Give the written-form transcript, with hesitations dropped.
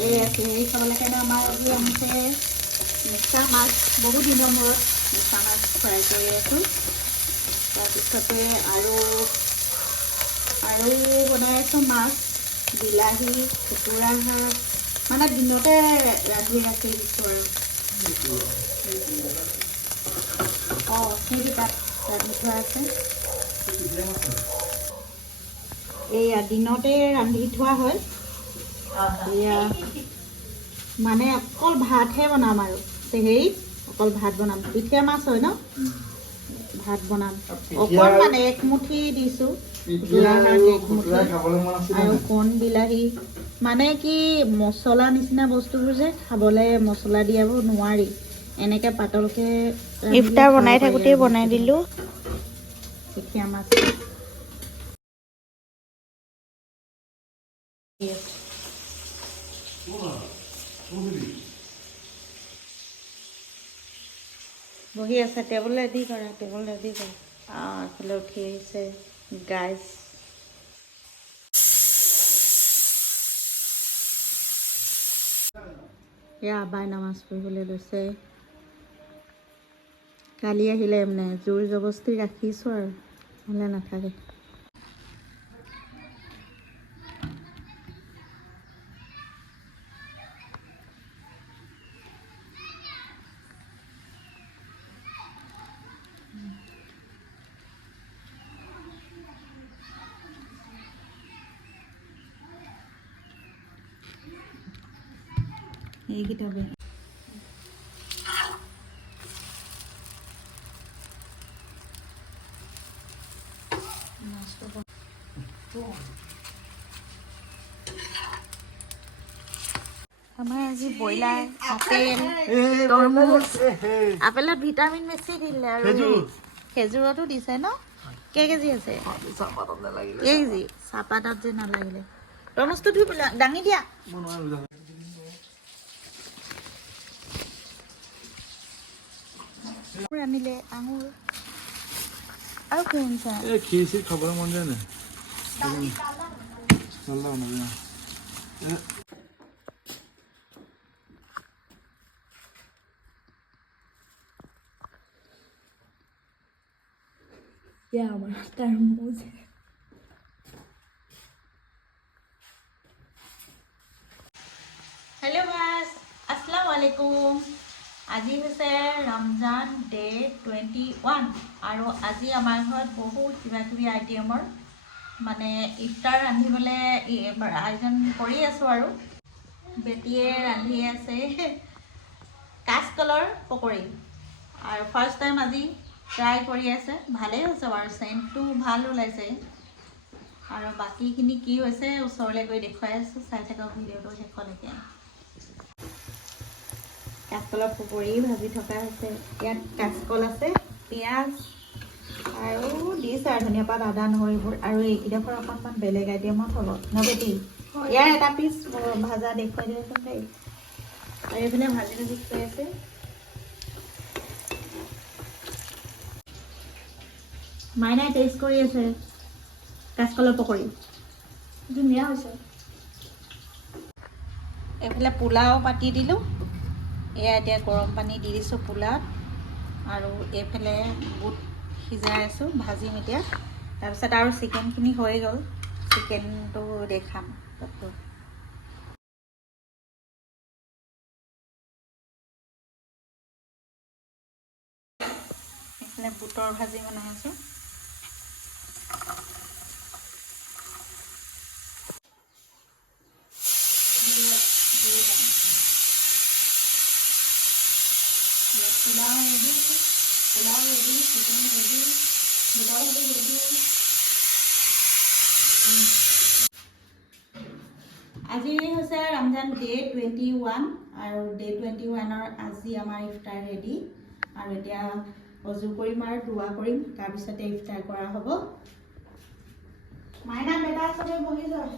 এই খাবলৈ কাৰণে আমাৰ আজি আনিছে মিছা মাছ। বহুত দিনৰ মূৰত মিছা মাছ ফ্ৰাই কৰি আছোঁ। তাৰপিছতে আৰু বনাই আছোঁ মাছ, বিলাহী, খুতুৰা শাক, মানে দিনতে ৰান্ধি ৰাখি দিছোঁ আৰু সেইকেইটাত ৰান্ধি থোৱা আছে। এইয়া দিনতে ৰান্ধি থোৱা হয়। এয়া মানে অকল ভাতহে বনাম আৰু অকল ভাত বনাম। পিঠা মাছ হয় ন, ভাত বনাম অকণমান একমুঠি দিছোঁ আৰু কণ বিলাহী। মানে কি মছলা নিচিনা বস্তুবোৰ যে খাবলৈ মছলা দিয়াব নোৱাৰি, এনেকৈ পাতলকৈ ইফতাৰ বনাই থাকোঁতেই বনাই দিলোঁ পিঠা মাছ। বহি আছে, টেবুল ৰেডি কৰা। এইফালে উঠি আহিছে গাইজ। এয়া আবাই নামাজ পঢ়িবলৈ লৈছে। কালি আহিলে মানে জোৰ জবস্তি ৰাখিছোঁ আৰু নহ'লে নাথাকে। এইকেইটা আমাৰ আজি ব্ৰইলাৰ, আপেল, তৰমুজ। আপেলত ভিটামিন বেছি দিলে আৰু খেজুৰতো দিছে ন। কেই কেজি আছে? কেজি চাহপাতত যে নালাগিলে। তৰমুজটো ধুই দাঙি দিয়া। আনিলে আঙুৰ আৰু কি আনিছা? খীৰ চিৰ খাবলৈ মন যায় নাই? আমাৰ তৰমুজ। হেল্ল' গাইজ, আসসালামু আলাইকুম। আজি হৈছে ৰমজান ডে 21 আৰু আজি আমাৰ ঘৰত বহুত কিবাকিবি আইটেমৰ মানে ইফতাৰ ৰান্ধিবলৈ আয়োজন কৰি আছোঁ আৰু বেটিয়ে ৰান্ধি আছে কাচকলৰ পকৰি। আৰু ফাৰ্ষ্ট টাইম আজি ট্ৰাই কৰি আছে, ভালেই হৈছে বাৰু, চেণ্টটো ভাল ওলাইছে। আৰু বাকীখিনি কি হৈছে ওচৰলৈ গৈ দেখুৱাই আছোঁ, চাই থাকক ভিডিঅ'টো শেষলৈকে। কাচকলৰ পকৰি ভাজি থকা হৈছে। ইয়াত কাচকল আছে, পিঁয়াজ আৰু দিছে আৰু ধনিয়া পাত, আদা, নহৰুবোৰ। আৰু এইডোখৰ অকণমান বেলেগ আইটেমত হ'ব নবেটি। ইয়াৰ এটা পিচ ভাজা দেখুৱাই দিবচোন দেই। আৰু এইপিনে ভাজি খুৱাই আছে। মাইনাই টেষ্ট কৰি আছে কাচকলৰ পকৰি, ধুনীয়া হৈছে। এইফালে পোলাও পাতি দিলোঁ। এয়া এতিয়া গৰম পানী দি দিছোঁ পোলাওত। আৰু এইফালে বুট সিজাই আছোঁ, ভাজিম এতিয়া। তাৰপিছত আৰু চিকেনখিনি হৈ গ'ল, চিকেনটো দেখাম। এইফালে বুটৰ ভাজি বনাই আছোঁ। পোলাও ৰেডি, চিকেন ৰেডি, বুটৰ ভাজি ৰেডি। আজি হৈছে ৰমজান ডে 21 আৰু ডে 21ৰ আজি আমাৰ ইফতাৰ ৰেডি। আৰু এতিয়া অজু কৰিম আৰু দোৱা কৰিম, তাৰপিছতে ইফতাৰ কৰা হ'ব। মাইনা বেটা চবে বহি যায়।